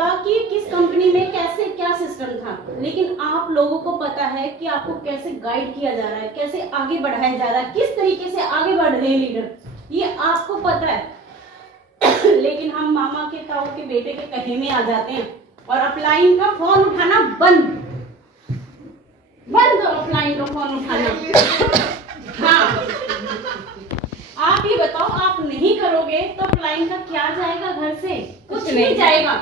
होता कि किस कंपनी में कैसे क्या सिस्टम था, लेकिन आप लोगों को पता है कि आपको कैसे गाइड किया जा रहा है, कैसे आगे बढ़ाया जा रहा है, किस तरीके से आगे बढ़ रहे हैं लीडर, ये आपको पता है। लेकिन हम मामा के ताऊ के बेटे के कहे में आ जाते हैं और अपलाइन का फोन उठाना बंद अपलाइन का फोन उठाना। हाँ, आप ये बताओ, आप नहीं करोगे तो अपलाइन का क्या जाएगा घर से? कुछ नहीं जाएगा।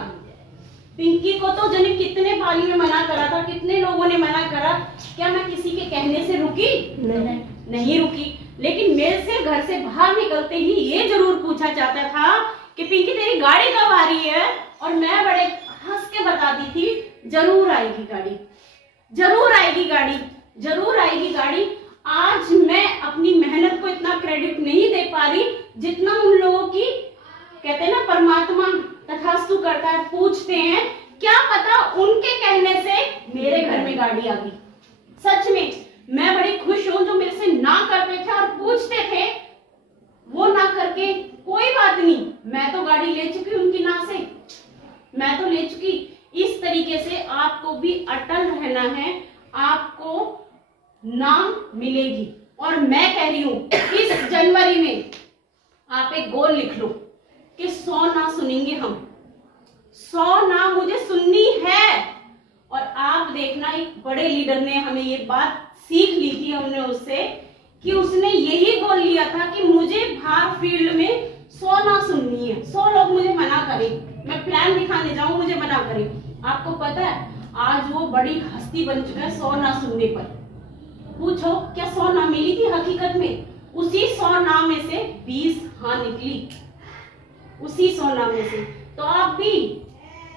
पिंकी को तो जने कितने पाली में मना करा था, कितने लोगों ने मना करा, क्या मैं किसी के कहने से रुकी? नहीं रुकी। लेकिन मेरे से घर से बाहर निकलते ही ये जरूर पूछा जाता था कि पिंकी तेरी गाड़ी कब आ रही है, और मैं बड़े हंस के बताती थी जरूर आएगी गाड़ी, जरूर आएगी गाड़ी, जरूर आएगी गाड़ी। आज मैं अपनी मेहनत को इतना क्रेडिट नहीं दे पा रही जितना उन लोगों की, कहते हैं ना परमात्मा तथास्तु करता है, पूछते हैं, क्या पता उनके कहने से मेरे घर में गाड़ी आ गई। सच में मैं बड़ी खुश हूं जो मेरे से ना करते थे और पूछते थे, वो ना करके कोई बात नहीं, मैं तो गाड़ी ले चुकी उनकी ना से, मैं तो ले चुकी। इस तरीके से आपको भी अटल रहना है, आपको नाम मिलेगी। और मैं कह रही हूं इस जनवरी में आप एक गोल लिख लो कि 100 ना सुनेंगे हम, 100 ना मुझे सुननी है। और आप देखना, एक बड़े लीडर ने हमें ये बात सीख ली थी हमने उससे, कि उसने यही गोल लिया था कि मुझे बाहर फील्ड में 100 ना सुननी है, 100 लोग मुझे मना करें, मैं प्लान दिखाने जाऊं मुझे मना करें। आपको पता है आज वो बड़ी हस्ती बन चुका है 100 ना सुनने पर। पूछो क्या 100 ना मिली थी हकीकत में? उसी 100 ना में से 20 हाँ निकली, उसी 100 ना में से। तो आप भी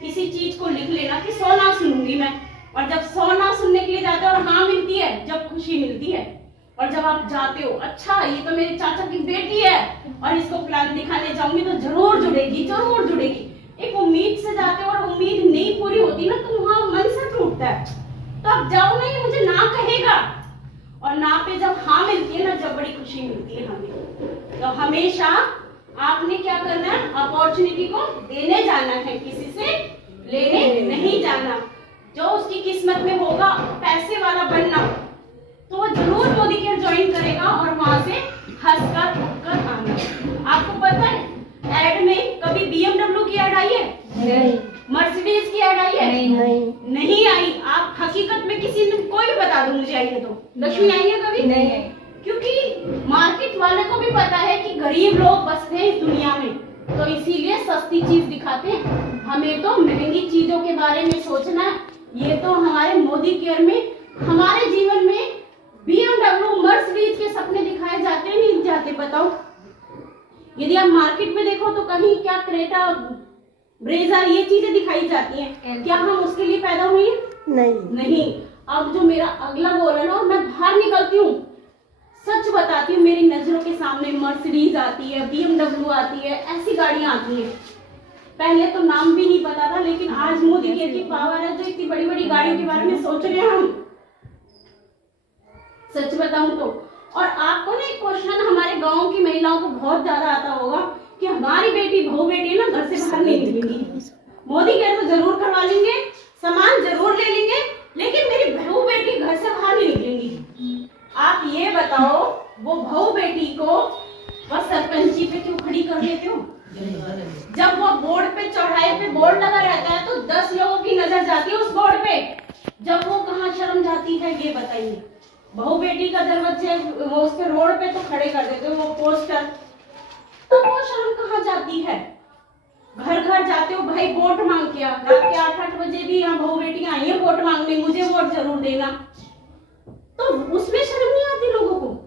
इसी चीज को लिख लेना कि 100 ना सुनूंगी मैं। और जब 100 ना सुनने के लिए जाते हो और हाँ मिलती है, जब खुशी मिलती है, और जब आप जाते हो, अच्छा ये तो मेरे चाचा की बेटी है और इसको प्लान दिखाने जाऊंगी तो जरूर जुड़ेगी, जरूर जुड़ेगी, एक उम्मीद से जाते हो और उम्मीद नहीं पूरी होती ना तो वहां मन से टूटता है। तो आप जाओ नहीं, मुझे ना कहेगा, और ना पे जब हाँ मिलती है ना, जब बड़ी खुशी मिलती है हमें। तो हमेशा आपने क्या करना है, अपॉर्चुनिटी को देने जाना है, किसी से लेने नहीं जाना। जो उसकी किस्मत में होगा पैसे वाला बनना, तो वो जरूर मोदी केयर ज्वाइन करेगा और वहां से हंसकर उठकर आना। आपको पता है एड में कभी BMW की एड आई है? नहीं। मर्सिडीज की एड आई है? नहीं आई। आप हकीकत में किसी ने, कोई भी बता दो मुझे आई है तो, लक्ष्मी आई है कभी? नहीं है। क्योंकि मार्केट वाले को भी पता है कि गरीब लोग बसते हैं इस दुनिया में, तो इसीलिए सस्ती चीज दिखाते हैं। हमें तो महंगी चीजों के बारे में सोचना है। ये तो हमारे मोदी केयर में, हमारे जीवन में BMW मर्सिडीज के सपने दिखाए जाते हैं, नहीं जाते? बताओ, यदि आप मार्केट में देखो तो कहीं क्या क्रेटा, ब्रेजा, ये चीजें दिखाई जाती हैं। क्या हम उसके लिए पैदा हुए? नहीं। अब जो मेरा अगला गोल है ना, और मैं बाहर निकलती हूँ, सच बताती हूँ, मेरी नजरों के सामने मर्सिडीज आती है, BMW आती है, ऐसी गाड़ियां आती हैं। पहले तो नाम भी नहीं पता था, लेकिन आज मोदी केयर की पावर है जो इतनी बड़ी बड़ी गाड़ियों के बारे में सोच रहे हैं हम, सच बताऊं तो। और आपको ना एक क्वेश्चन हमारे गांव की महिलाओं को बहुत ज्यादा आता होगा कि हमारी बेटी, बहू बेटी ना घर से बाहर नहीं निकलेंगी, मोदी केयर तो जरूर करवा लेंगे, सामान जरूर ले लेंगे, लेकिन मेरी बहू बेटी घर से बाहर नहीं निकलेंगी। आप ये बताओ, वो बहू बेटी को बस सरपंची पे क्यों खड़ी कर देते हो? जब वो बोर्ड पे, चौराहे पे बोर्ड लगा रहता है तो 10 लोगों की नजर जाती है उस बोर्ड पे, जब वो कहाँ शर्म जाती है ये बताइए? बहू बेटी का दरवाजे वो उसके रोड पे तो खड़े कर देते हो वो पोस्टर, तो वो शर्म कहाँ जाती है? घर घर जाते हो भाई, वोट मांग के, रात के 8-8 बजे भी यहाँ बहू बेटियां आई है वोट मांगने, मुझे वोट जरूर देना, तो उसमें शर्म नहीं आती लोगों को?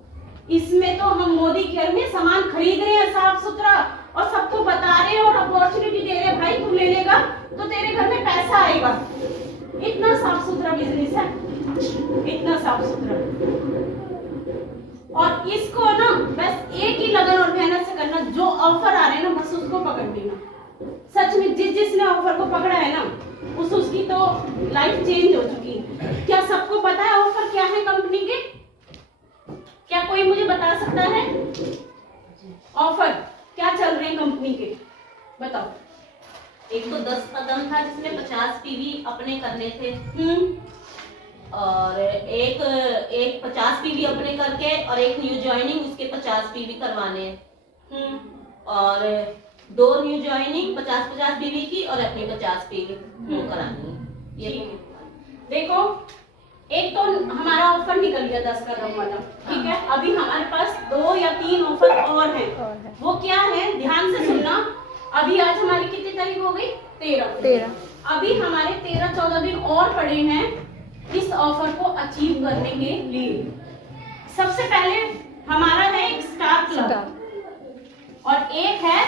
इसमें तो हम मोदी केयर में सामान खरीद रहे हैं साफ सुथरा, और सबको बता रहे हैं और अपॉर्चुनिटी दे रहे हैं, भाई तू ले लेगा तो तेरे घर में पैसा आएगा। इतना साफ सुथरा बिजनेस है, इतना साफ सुथरा। और इसको ना बस एक ही लगन और मेहनत से करना, जो ऑफर आ रहे हैं ना बस उसको पकड़ लेना। सच में जिसने ऑफर को पकड़ा है ना, उसकी तो लाइफ चेंज हो चुकी। क्या सबको पता है ऑफर क्या है कंपनी के? क्या कोई मुझे बता सकता है ऑफर क्या चल रहे हैं कंपनी के? बताओ, एक तो 10 कदम था जिसमें 50 पीवी अपने करने थे, और एक 50 पीवी अपने करके और एक न्यू ज्वाइनिंग उसके 50 पीवी करवाने हैं, और 2 न्यू ज्वाइनिंग 50-50 पीवी की और अपनी 50 पीवी वो करानी है। ये देखो, एक तो हमारा ऑफर निकल गया 10 कदम वाला, ठीक है। अभी हमारे पास 2 या 3 ऑफर और हैं। वो क्या है, ध्यान से सुनना। अभी आज हमारी कितनी तारीख हो गई? 13। अभी हमारे 13-14 दिन और पड़े हैं इस ऑफर को अचीव करने के लिए। सबसे पहले हमारा है एक स्टार क्लब और एक है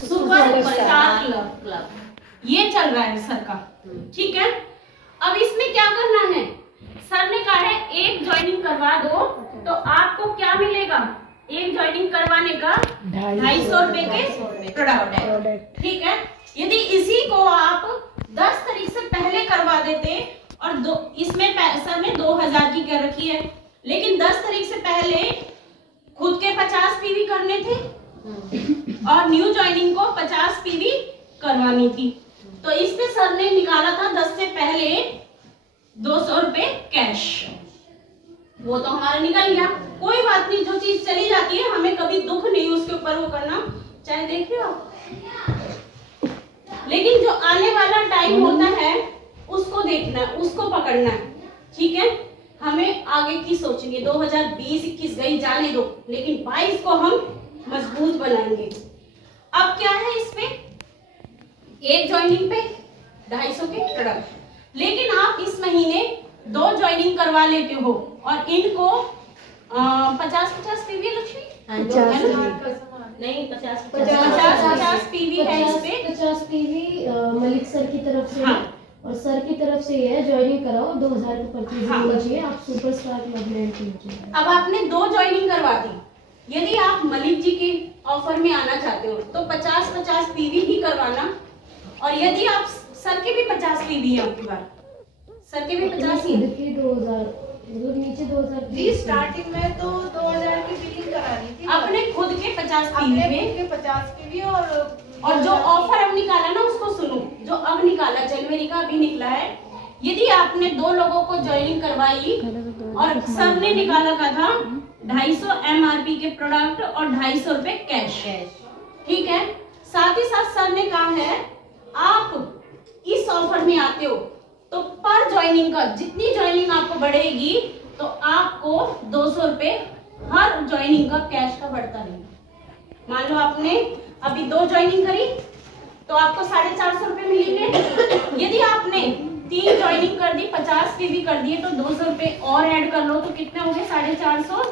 सुपर स्टार क्लब। ये चल रहा है सर का, ठीक है। अब इसमें क्या करना है, सर ने कहा है एक ज्वाइनिंग करवा दो तो आपको क्या मिलेगा, एक ज्वाइनिंग करवाने का 250 रुपए के प्रोडक्ट, ठीक है। यदि इसी को आप 10 तारीख से पहले करवा देते और इसमें सर ने 2000 की क्या रखी है, लेकिन 10 तारीख से पहले खुद के 50 पीवी करने थे और न्यू ज्वाइनिंग को 50 पीवी करवानी थी, तो इस पे सर ने निकाला था 10 से पहले 200 रुपए कैश। वो तो हमारा निकल गया, कोई बात नहीं, जो चीज चली जाती है हमें कभी दुख नहीं उसके ऊपर वो करना, चाहे देख रहे हो। लेकिन जो आने वाला टाइम होता है उसको देखना है, उसको पकड़ना है, ठीक है। हमें आगे की सोचेंगे, 2020-21 गई जाने दो, लेकिन 22 को हम मजबूत बनाएंगे। अब क्या है, इस पे एक ज्वाइनिंग पे 250 के प्रोडक्ट, लेकिन आप इस महीने 2 ज्वाइनिंग करवा लेते हो और इनको 50-50 पीवी लक्ष्मी नहीं 50 पीवी है इस पे, 50 पीवी मलिक सर की तरफ से। हाँ। और सर की तरफ से ये है ज्वाइनिंग कराओ 2000 की परचेज होनी चाहिए, आप सुपरस्टार क्लब में एंट्री हो जाए। अब आपने 2 ज्वाइनिंग करवा दी, यदि आप मलिक जी के ऑफर में आना चाहते हो तो 50-50 पीवी ही करवाना, और यदि आप सर के भी 50 पीवी है आपके पास, सर के भी 50 ही 2000 मतलब नीचे 2000 जी। स्टार्टिंग में तो 2000 की बिलिंग करानी थी अपने खुद के 50 पीवी में, 50 पीवी और जो ऑफर अब निकाला ना उसको सुनो, जो अब निकाला जनवरी का अभी निकला है, यदि आपने 2 लोगों को ज्वाइनिंग करवाई और सर ने निकाला का था 250 MRP के प्रोडक्ट और 250 रुपए कैश, ठीक है। साथ ही साथ सर ने कहा है आप इस ऑफर में आते हो तो पर ज्वाइनिंग का जितनी ज्वाइनिंग आपको बढ़ेगी तो आपको 200 रुपए हर ज्वाइनिंग का कैश का बढ़ता रहेगा। मान लो आपने अभी 2 ज्वाइनिंग करी तो आपको 450 रुपए मिलेंगे। यदि आपने 3 ज्वाइनिंग कर दी, 50 पीवी कर दिए, तो 200 रुपए और ऐड कर लो तो कितने हो गए, 450,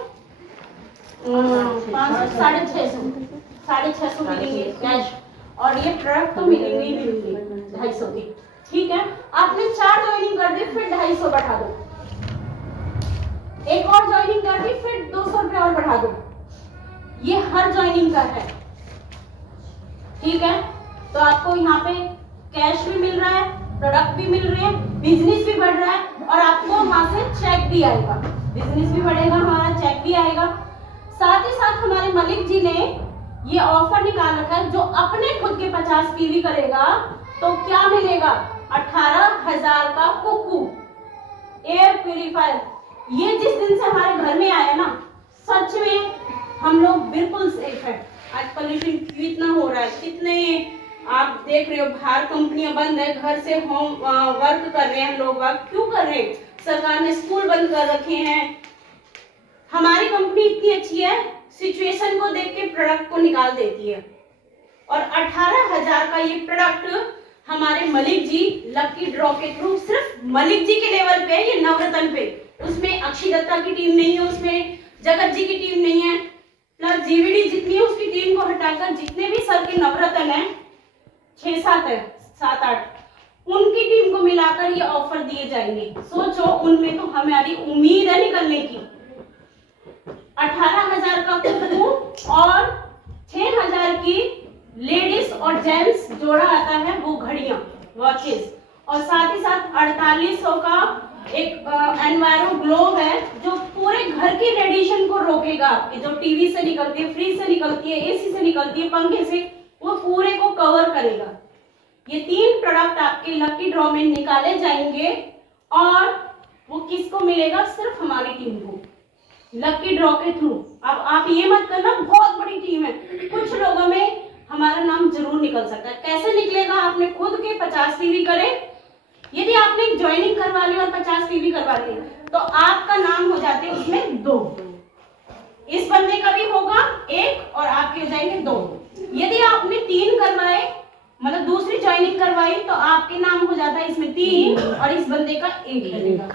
650 मिलेंगे कैश, और ये प्रोडक्ट तो मिलेंगे ही मिलेंगे 250 की, ठीक है। आपने 4 ज्वाइनिंग कर दी, फिर 250 बढ़ा दो, एक और ज्वाइनिंग कर दी, फिर 200 रुपए और बढ़ा दो, ये हर ज्वाइनिंग का है, ठीक है। तो आपको यहाँ पे कैश भी मिल रहा है, प्रोडक्ट भी मिल रहे हैं, बिजनेस भी बढ़ रहा है, और आपको वहां से चेक भी आएगा, बिजनेस भी बढ़ेगा हमारा, चेक भी आएगा। साथ ही साथ हमारे मलिक जी ने ये ऑफर निकाल रखा है, जो अपने खुद के 50 पीवी करेगा तो क्या मिलेगा, 18,000 का कुकू एयर प्यूरिफायर। ये जिस दिन से हमारे घर में आया ना, सच में हम लोग बिल्कुल सेफ है। आज पोल्यूशन कितना हो रहा है, कितने आप देख रहे हो, बाहर कंपनियां बंद है, घर से होम वर्क कर रहे हैं लोग, क्यों कर रहे हैं, सरकार ने स्कूल बंद कर रखे हैं। हमारी कंपनी इतनी अच्छी है, सिचुएशन को देख के प्रोडक्ट को निकाल देती है, और 18,000 का ये प्रोडक्ट हमारे मलिक जी लकी ड्रॉ के थ्रू, सिर्फ मलिक जी के लेवल पे, ये नवरत्न पे, उसमें अक्षय दत्ता की टीम नहीं है, उसमें जगत जी की टीम नहीं है, प्लस जीवीडी जितनी है उसकी टीम को हटाकर जितने भी सर के नवरत्न है 6-7 है, 7-8, उनकी टीम को मिलाकर ये ऑफर दिए जाएंगे। सोचो, उनमें तो हमारी उम्मीद है निकलने की। 18,000 का कुकू और 6,000 की लेडीज और जेंट्स जोड़ा आता है, वो घड़ियां, वॉचेस, और साथ ही साथ 4800 का एक एनवायरो ग्लोब है, जो पूरे घर की रेडिएशन को रोकेगा, जो टीवी से निकलती है, फ्रिज से निकलती है, एसी से निकलती है, पंखे से, वो पूरे को कवर करेगा। ये 3 प्रोडक्ट आपके लकी ड्रॉ में निकाले जाएंगे और वो किसको मिलेगा? सिर्फ हमारी टीम को, लकी ड्रॉ के थ्रू। अब आप ये मत करना बहुत बड़ी टीम है, कुछ लोगों में हमारा नाम जरूर निकल सकता है। कैसे निकलेगा? आपने खुद के 50 पीवी करे, यदि आपने ज्वाइनिंग करवा ली और 50 पीवी करवा ली तो आपका नाम हो जाते हैं उसमें 2। इस बंदे का भी होगा 1 और आपके हो जाएंगे 2। यदि आपने 3 करवाए, मतलब दूसरी ज्वाइनिंग करवाई, तो आपके नाम हो जाता है इसमें 3 और इस बंदे का 1 बनेगा।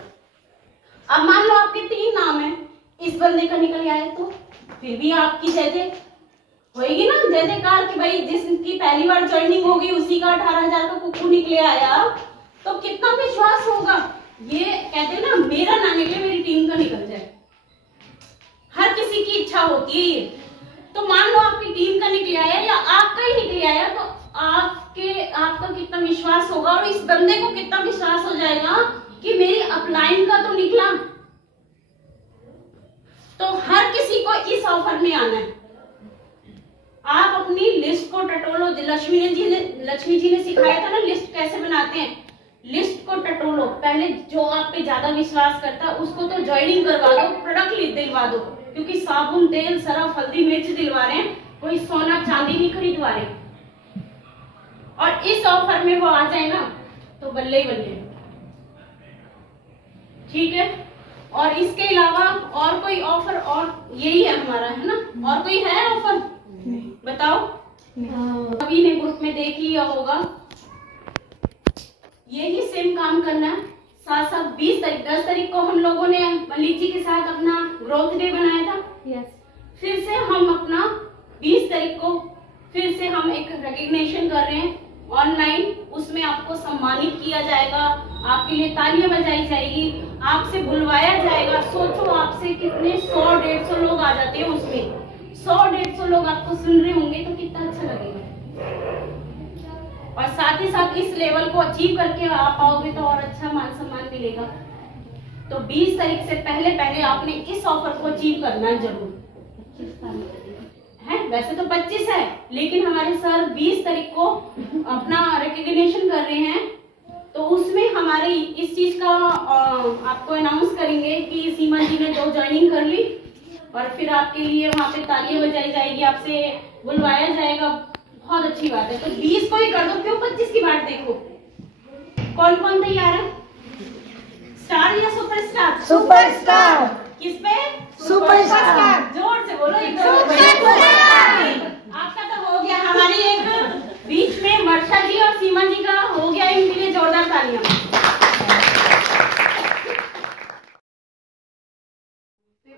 अब मान लो आपके 3 नाम है, इस बंदे का निकल आया तो फिर भी आपकी जय होएगी ना, जय जयकार कि भाई जिसकी पहली बार ज्वाइनिंग होगी उसी का 18,000 का कुक्कू निकले आया, तो कितना विश्वास होगा। ये कहते हैं ना, मेरा ना निकले मेरी टीम का निकल जाए, हर किसी की इच्छा होती है ये। तो मान लो आपकी टीम का निकले आया या आपका ही निकले आया, तो आपका कितना विश्वास होगा और इस बंदे को कितना विश्वास हो जाएगा कि मेरी अपलाइन का तो निकला। तो हर किसी को इस ऑफर में आना है। आप अपनी लिस्ट को टटोलो, लक्ष्मी जी ने सिखाया था ना लिस्ट कैसे बनाते हैं। लिस्ट को टटोलो, पहले जो आप पे ज्यादा विश्वास करता है उसको तो ज्वाइनिंग करवा दो, प्रोडक्ट दिलवा दो, क्योंकि साबुन, तेल, सरफ, हल्दी, मिर्च दिलवा रहे हैं, कोई सोना चांदी नहीं खरीदवा रहे। और इस ऑफर में वो आ जाए ना तो बल्ले ही बल्ले, ठीक है। और इसके अलावा और कोई ऑफर, और यही है हमारा, है ना? और कोई है ऑफर? बताओ। अभी ने ग्रुप में देख लिया होगा, यही सेम काम करना है। साथ साथ 20 तारीख 10 तारीख को हम लोगों ने मलिक जी के साथ अपना ग्रोथ डे बनाया था। यस। फिर से हम अपना 20 तारीख को फिर से हम एक रिकग्निशन कर रहे हैं ऑनलाइन, उसमें आपको सम्मानित किया जाएगा, आपके लिए तालियां बजाई जाएगी, आपसे बुलवाया जाएगा। सोचो आपसे कितने 100-150 लोग आ जाते हैं उसमें, 100-150 लोग आपको सुन रहे होंगे तो कितना अच्छा लगेगा। और साथ ही साथ इस लेवल को अचीव करके आप पाओगे तो और अच्छा मान सम्मान मिलेगा। तो 20 तारीख से पहले आपने इस ऑफर को अचीव करना है जरूर, है। वैसे तो 25 है, लेकिन हमारे सर 20 तारीख को अपना रिकग्निशन कर रहे हैं, तो उसमें हमारी इस चीज का आपको अनाउंस करेंगे कि सीमा जी ने 2 ज्वाइनिंग कर ली, और फिर आपके लिए वहाँ पे तालियां बजाई जाएगी, आपसे बुलवाया जाएगा। बहुत अच्छी बात है। तो 20 को ही कर दो, क्यों 25 की बात देखो। कौन कौन तैयार है? स्टार या सुपरस्टार? सुपरस्टार। किस पे? सुपरस्टार। जोर से बोलो एक। आपका तो हो गया। हमारी एक बीच में वर्षा जी और सीमा जी का हो गया, इनके लिए जोरदार तालियां।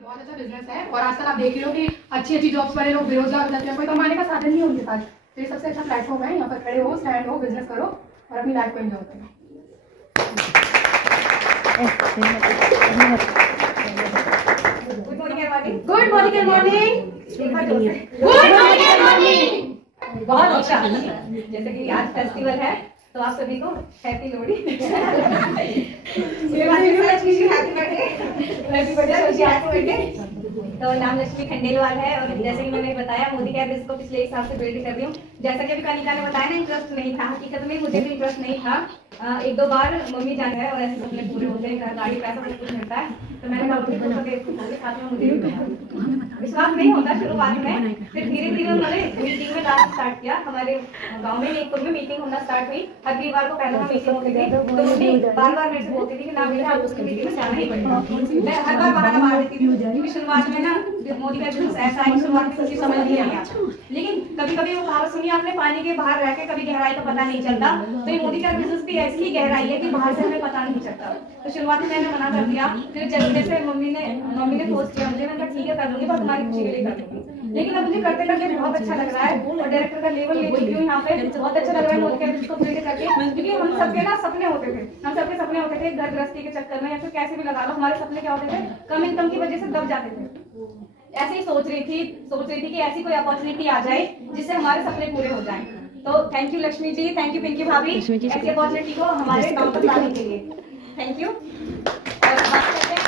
बहुत अच्छा बिजनेस है, और आजकल आप देख रहे हो कि अच्छी जॉब्स वाले लोग बेरोजगार हो जाते हैं, कोई कमाने का साधन नहीं है उनके पास। तो ये सबसे अच्छा प्लेटफॉर्म है, यहाँ पर खड़े हो, स्टैंड हो, बिजनेस करो और अपनी लाइफ को एंजॉय करो। Good morning. Good morning. बहुत अच्छा। जैसे कि आज फेस्टिवल है तो आप सभी को हैप्पी लोहड़ी। Happy birthday. तो नाम लक्ष्मी खंडेलवाल है, और जैसे कि मैंने बताया मोदी कैब इसको पिछले 1 साल से बिल्ड कर रही हूँ। जैसा कि अभी कनिका ने बताया ना, इंटरेस्ट नहीं था, हकीकत में मुझे भी इंटरेस्ट नहीं था। 1-2 बार मम्मी जान है और ऐसे सपने पूरे होते हैं, गाड़ी पैसा सब कुछ मिलता है, तो मैंने साथ में मुझे विश्वास नहीं होता शुरुआत में। फिर धीरे धीरे उन्होंने मीटिंग में लाना स्टार्ट किया। हमारे गाँव में एक में मीटिंग होना स्टार्ट हुई। हर वीरवार को पहले हम मीटिंग होती थी, तो मम्मी बार मेरे से बोलती थी कि ना बेटा आप उसकी मीटिंग में जाना ही पड़ेगा। मैं हर बार बहाना मार देती थी, क्योंकि शुरुआत में ना मोदी का बिजनेस ऐसा है, शुरुआत में किसी समझ नहीं आया, लेकिन कभी कभी वो कहावत सुनी आपने, पानी के बाहर रह के कभी गहराई का पता नहीं चलता। तो ये मोदी का बिजनेस भी ऐसी गहराई है कि बाहर से हमें पता नहीं चलता। तो शुरुआत में मैंने मना कर दिया, फिर जल्दी से मम्मी ने फोर्स किया मुझे, मैंने कहा ठीक है कर दूंगी, पर तुम्हारी खुशी के लिए कर दूंगी। लेकिन अब मुझे करते करते बहुत अच्छा लग रहा है, और डायरेक्टर का लेवल ले चुकी हूँ यहाँ पे, बहुत अच्छा लग रहा है मोदी का बिजनेस को बिल्ड करके। क्योंकि हम सबके ना सपने होते थे, हम सबके सपने होते थे घर गृहस्थी के चक्कर में, या फिर कैसे भी लगा लो, हमारे सपने क्या होते थे, कम इनकम की वजह से दब जाते थे। ऐसे ही सोच रही थी कि ऐसी कोई अपॉर्चुनिटी आ जाए जिससे हमारे सपने पूरे हो जाएं। तो thank you Lakshmi ji, thank you Pinky भाभी, ऐसी अपॉर्चुनिटी को हमारे गांव तक लाने के लिए। Thank you. और बात करते हैं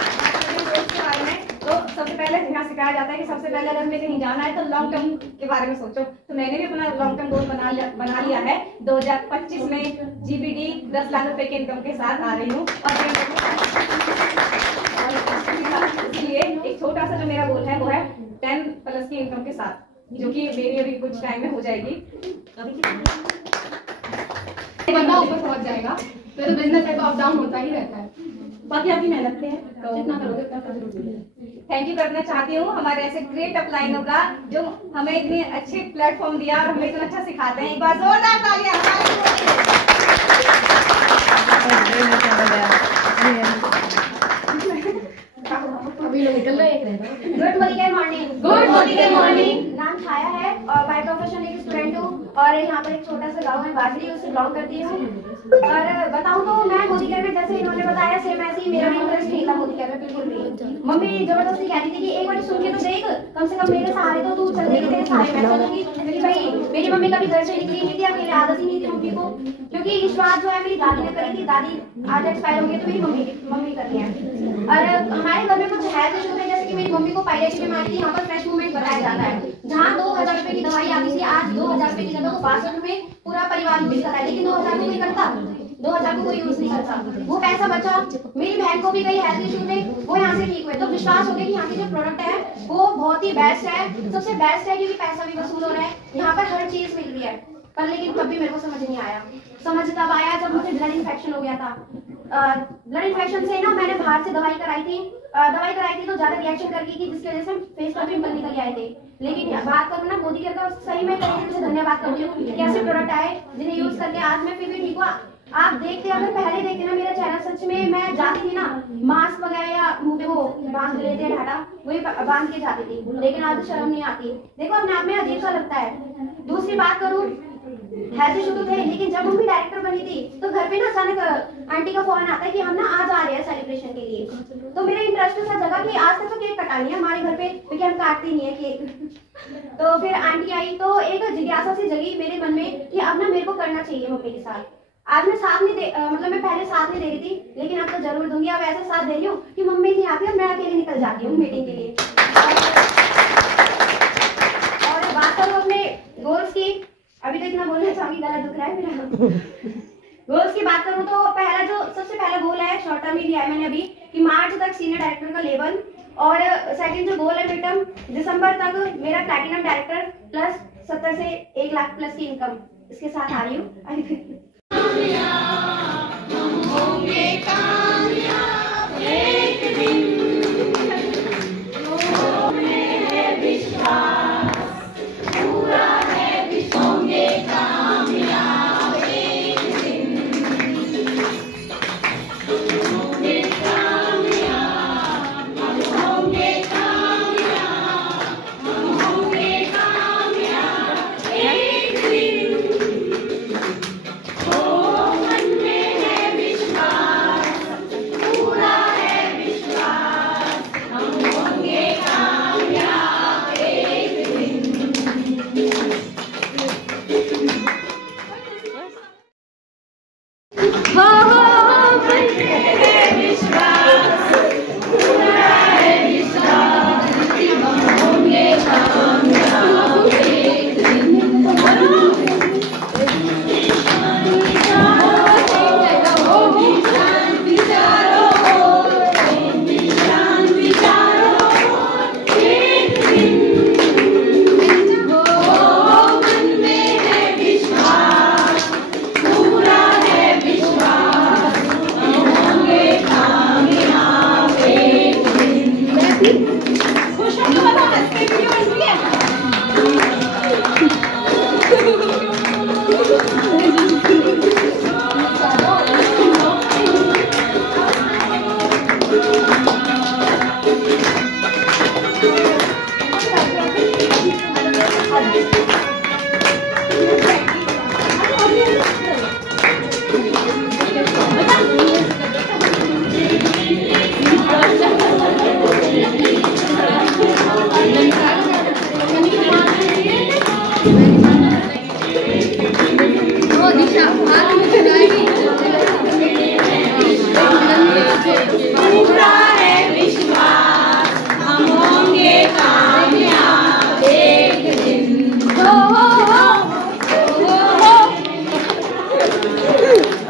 के बारे में, तो सबसे पहले यहाँ सिखाया जाता है कि सबसे पहले अगर हमें कहीं जाना है तो लॉन्ग टर्म के बारे में सोचो। तो मैंने भी अपना लॉन्ग टर्म गोल बना लिया है। 2025 में GBD 10 लाख रुपए के इनकम के साथ आ रही हूँ और इसलिए एक छोटा सा जो मेरा गोल है वो है 10+ की इनकम के साथ, जो कि मेरी अभी कुछ टाइम में हो जाएगी। बंदा ऊपर पहुंच जाएगा, तो बिजनेस है तो अप डाउन होता ही रहता है, बाकी आपकी मेहनत पे है, तो जितना करोगे उतना करोगे। थैंक यू करना चाहती हूँ हमारे ऐसे ग्रेट अपलाइनों का जो हमें इतने अच्छे प्लेटफॉर्म दिया और हमें इतना अच्छा सिखाते हैं। एक बार जोरदार तालियां अभी लोग निकल रहे हैं। Good morning. Good morning. नाम छाया है और बाय प्रोफेशन एक स्टूडेंट हूँ और यहाँ पर एक छोटा सा गांव है बाजरी, उससे बिलोंग करती हूँ। और बताऊँ तो मैं मोदी केयर में जैसे इन्होंने बताया सेम ऐसे ही मेरा भी इंटरेस्ट नहीं था मोदी केयर में, बिल्कुल भी। मम्मी जबरदस्ती कहती थी कि एक बार सुन के तो देख, कम से कम मेरे सहारे तो तू चल देगी, तेरे सहारे मैं चलूंगी। मेरी भाई मेरी मम्मी कभी घर से निकली नहीं थी, अकेले आदत ही नहीं थी मम्मी को, क्योंकि ये शुरुआत जो है मेरी दादी ने करी थी। दादी आज एक्सपायर हो गई तो मेरी मम्मी करती है। और हमारे घर में कुछ है तो शुरू में, जैसे कि मेरी मम्मी को पायरिया की बीमारी थी, यहाँ पर फ्रेश मूवमेंट बताया जाता है, जहाँ 2000 रुपए की दवाई आती थी, आज 2000 रुपए की जगह वो 62 में पूरा परिवार यूज कर रहा है। लेकिन 2000 को कोई करता, 2000 को कोई यूज नहीं करता। वो पैसा बचा, मेरी बहन को भी कई हेल्थ इशू थे, वो यहाँ से ठीक हुए। तो विश्वास हो गया कि यहाँ की जो प्रोडक्ट है वो बहुत ही बेस्ट है, सबसे बेस्ट है, क्योंकि पैसा भी वसूल हो रहा है, यहाँ पर हर चीज मिल रही है। पर लेकिन तब भी मेरे को समझ नहीं आया। समझ तब आया जब मुझे ब्लड इन्फेक्शन हो गया था। ब्लड इन्फेक्शन से ना मैंने बाहर से दवाई कराई थी तो ज्यादा रिएक्शन कर गई थी, जिसकी वजह से फेस पर पिंपल निकल के आए थे। लेकिन बात करूँ ना मोदी केयर का, सही में तरीके से धन्यवाद करती हूँ कि ऐसे प्रोडक्ट आए जिन्हें यूज करके आज मैं फिर भी ठीक हुआ। आप देखते अगर पहले देखते ना मेरा चेहरा, सच में मैं जाती थी ना मास्क वगैरह या मुंह पे वो बांध लेते हैं ढाटा, वही बांध के जाती थी, लेकिन आज शर्म नहीं आती। देखो अपने आप में अजीब सा लगता है। दूसरी बात करूँ, हेल्थ इशू तो थे, लेकिन जब मम्मी डायरेक्टर बनी थी तो घर पे ना अचानक आंटी का फोन आता है कि हम ना आज आ रहे हैं सेलिब्रेशन के लिए। तो मेरा इंटरेस्ट सा जगह कि आज तक तो केक कटानी है हमारे घर पे, क्योंकि हम काटते नहीं है केक। तो फिर आंटी आई तो एक जिज्ञासा सी जगी मेरे मन में कि अब ना मेरे को करना चाहिए मम्मी के साथ। आज मैं साथ नहीं दे मतलब मैं पहले साथ नहीं दे रही थी, लेकिन अब तो जरूर दूंगी। अब ऐसा साथ दे रही हूँ कि मम्मी नहीं आती और मैं अकेले निकल जाती हूँ मीटिंग के लिए। और बात करूँ अपने गोल्स की, अभी तो इतना बोलना चाहूंगी, गला दुख रहा है मेरा। गोल्स की बात करूं तो सबसे पहला गोल है, शॉर्ट टर्म ही लिया है मैंने अभी, कि मार्च तक सीनियर डायरेक्टर का लेवल। और सेकंड जो गोल है मिड टर्म, दिसंबर तक मेरा प्लैटिनम डायरेक्टर प्लस 70 से 1 लाख प्लस की इनकम, इसके साथ आ रही हूँ।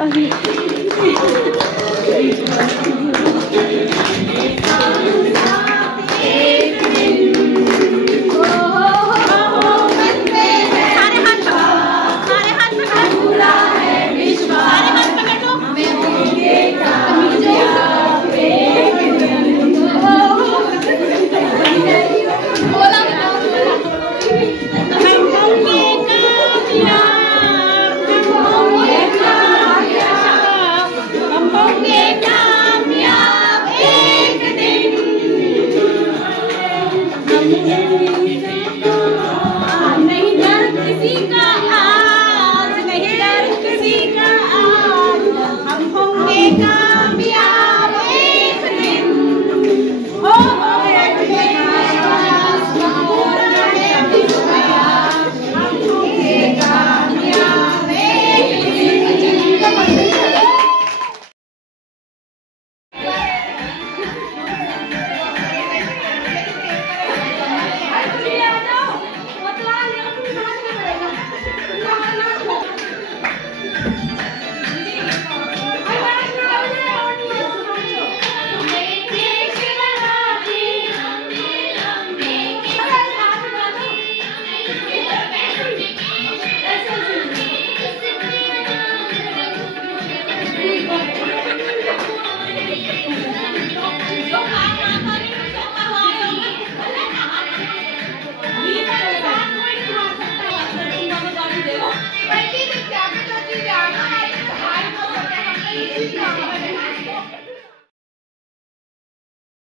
सॉरी